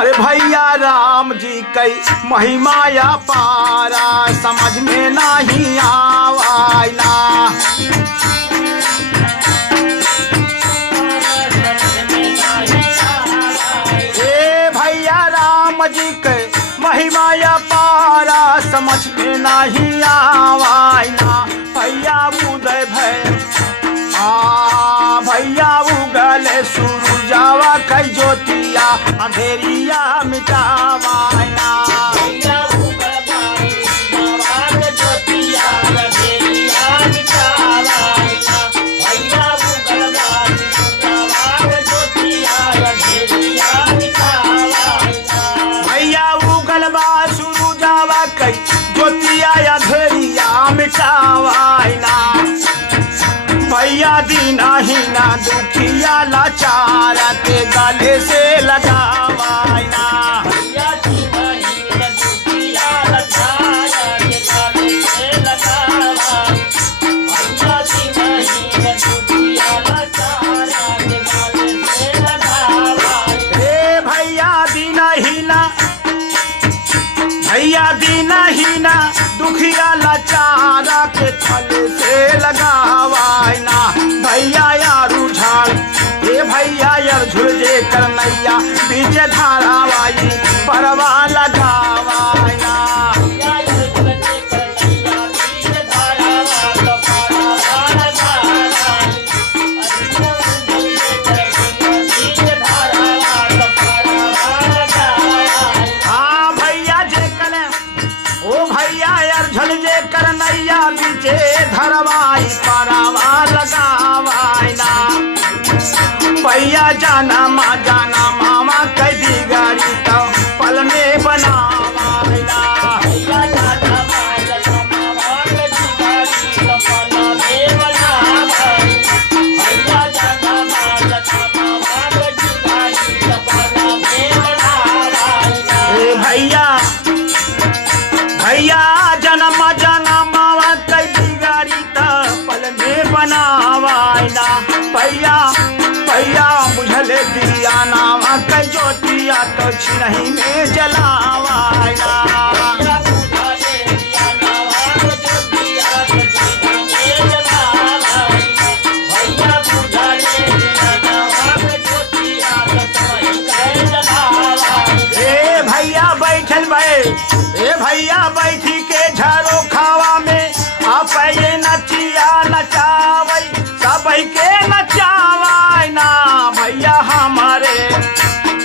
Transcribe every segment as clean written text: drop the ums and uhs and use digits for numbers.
अरे भैया राम जी कई महिमाया पारा समझ में नहीं आवाइना। ए भैया राम जी कई महिमाया पारा समझ में नहीं आवाइना। भैया उदय भय भैया उगले सूरजावा कई ज्योतिया अंधेरिया मिटावाइना। भैया उगलबा सूरजावा कई ज्योतिया अंधेरिया मिटावाइना। भैया दीना ही ना दुखिया लाचार के गले से लगावाइना। भैया दीना ही ना दुखिया लाचार के गले से लगावाइना। भैया दीना ही ना दुखिया लाचार के गले से लगावाइना। ए भैया दीना ही ना दुखिया लाचार के गले से लगावाइना। भैया यारू झाड़ ए भैया यार झुलझे करनैया बीच धारावाई परवा लगावाइना। हाँ भैया जे कने ओ भैया यार झुलझे करनैया बीचे धरवाई परवा लगावाइना। भैया जाना मामा कई दी गाड़ी तो पल में बनावाइना। भैया जाना मामा कई दी गाड़ी तो पल में बनावाइना। भैया जाना मामा कई दी गाड़ी तो पल में बनावाइना। ए भैया जाना मामा कई दी गाड़ी तो पल में बनावाइना। भैया बुझले दिया नाम कई ज्योतिया तो छिरही में जलावाइना। ए भैया बैठल ए भैया बैठी के झारो खावा में आप ये नचिया नचावई सब के नचावाइना।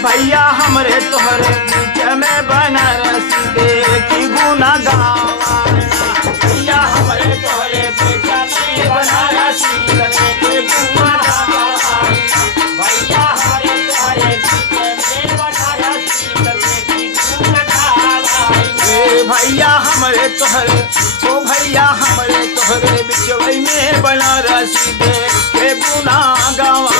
भैया हमरे तोहरे बीच में बनारस देखी गुना गावाइना। भैया हमरे तोहरे बीच में बनारस देखी गुना गावाइना। भैया हमरे तोहरे बीच में बनारस देखी गुना गावाइना। ए भैया हमरे तोहरे ओ भैया हमरे तोहरे बीच में बनारस देखे गुना गावा।